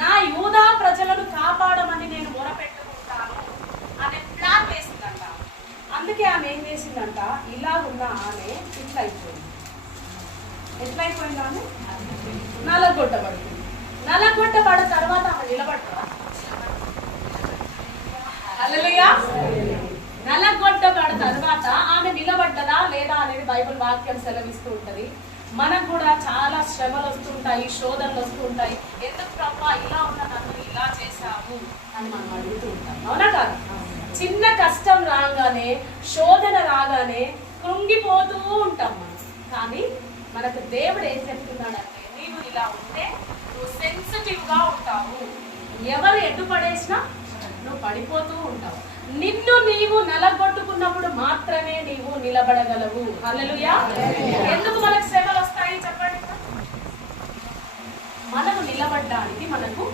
నా యూదా ప్రజలను కాపాడమని నేను మొరపెట్టుకుంటాను అనే ప్లాన్ వేసిందంట. అందుకే ఆమె ఏం చేసిందంట, ఇలా ఉన్న ఆమె ఇట్లయిపోయింది. ఎట్లయిపోయింది? ఆమె నలగొట్టబడుతుంది. నలగొట్టబడిన తర్వాత ఆమె నిలబడతా. హల్లెలూయా. నలగొట్టబడిన తర్వాత ఆమె నిలబడ్డదా లేదా అనేది బైబిల్ వాక్యం సెలవిస్తూ ఉంటది. మనకు కూడా చాలా శ్రమలు వస్తుంటాయి, శోధనలు వస్తుంటాయి. ఎందుకు ప్రభా ఇలా ఉన్న నన్ను ఇలా చేశావు అని మనం అడుగుతూ ఉంటాం, అవునా కాదు? చిన్న కష్టం రాగానే, శోధన రాగానే కృంగిపోతూ ఉంటాం మనం. కానీ మనకు దేవుడు ఏం చెప్తున్నాడంటే, నీవు ఇలా ఉంటే నువ్వు సెన్సిటివ్ గా ఉంటావు. ఎవరు ఎటు పడేసినా నువ్వు పడిపోతూ ఉంటావు. నిన్ను నీవు నలగొట్టుకున్నప్పుడు మాత్రమే నీవు నిలబడగలవు. హల్లెలూయా. ఎందుకు మనకు శ్రమలు వస్తాయి చెప్పండి? మనము నిలబడడానికి మనకు